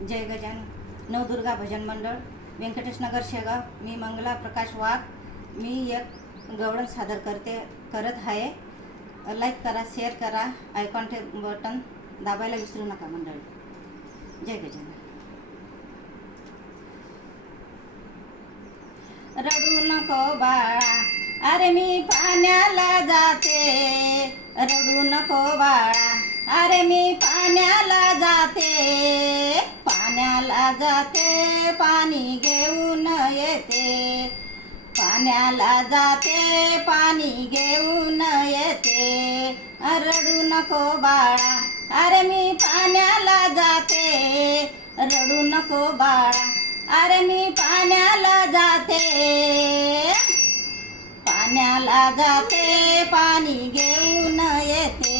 जय गजानन नवदुर्गा भजन मंडळ व्यंकटेश नगर शेगाव. मी मंगला प्रकाश वाघ. मी एक गवळण सादर करत आहे. लाईक करा, शेअर करा, आयकॉन बटन दाबायला विसरू नका मंडळी. जय गजानन. रडू नको बाळा, अरे मी पाण्याला जाते. रडू नको बाळा, अरे मी पाण्याला जाते. पाण्याला जाते, पाणी घेऊन येते. पाण्याला जाते, पाणी घेऊन येते. रडू नको बाळा, अरे मी पाण्याला जाते. रडू नको बाळा, अरे मी पाण्याला जाते. पाण्याला जाते, पाणी घेऊन येते.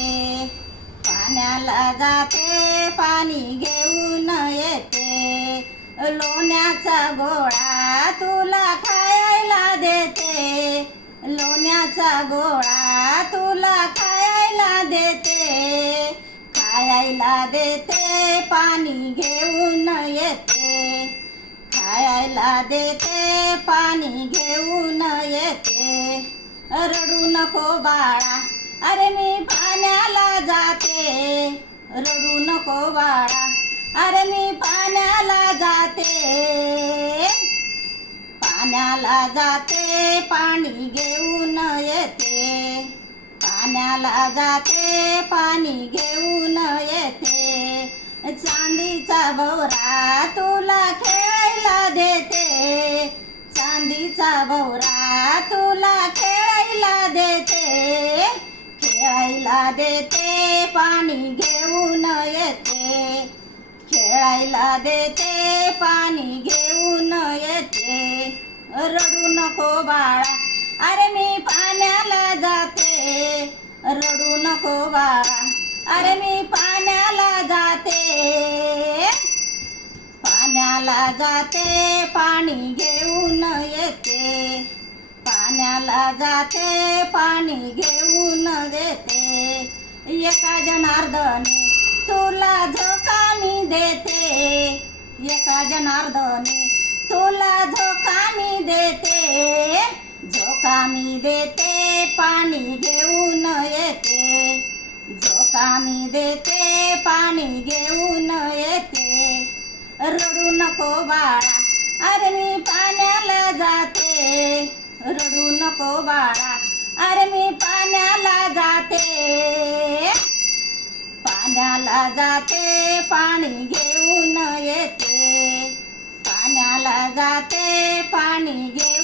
पाण्याला जाते, पाणी घेऊन येते. लोण्याचा गोळा तुला खायला देते. लोण्याचा गोळा तुला खायला देते. खायला देते, पाणी घेऊन येते. खायला देते, पाणी घेऊन येते. रडू नको बाळा, अरे मी पाण्याला जाते. रडू नको बाळा, अरे मी पाण्याला जाते. पाण्याला जाते, पाणी घेऊन येते. पाण्याला जाते, पाणी घेऊन येते. चांदीचा भवरा तुला खेळायला देते. चांदीचा भवरा तुला खेळायला देते. खेळायला देते, पाणी घेऊन येते. खेळायला देते, पाणी घेऊन येते. रडू नको बाळा, अरे मी पाण्याला जाते. रडू नको बाळा, अरे मी पाण्याला जाते. पाण्याला जाते, पाणी घेऊन येते. पाण्याला जाते, पाणी घेऊन देते. एका जनार्दनी तुला झोका मी देते. एका जनार्दनी तुला झोका मी देते. झोका मी देते, पाणी घेऊन येते. झोका मी देते, पाणी घेऊन येते. रडू नको बाळा, अरे मी पाण्याला जाते. रडू नको बाळा, अरे मी पाण्याला जाते. पाण्याला जाते, पाणी घेऊन येते. पाण्याला जाते, पाणी घेऊन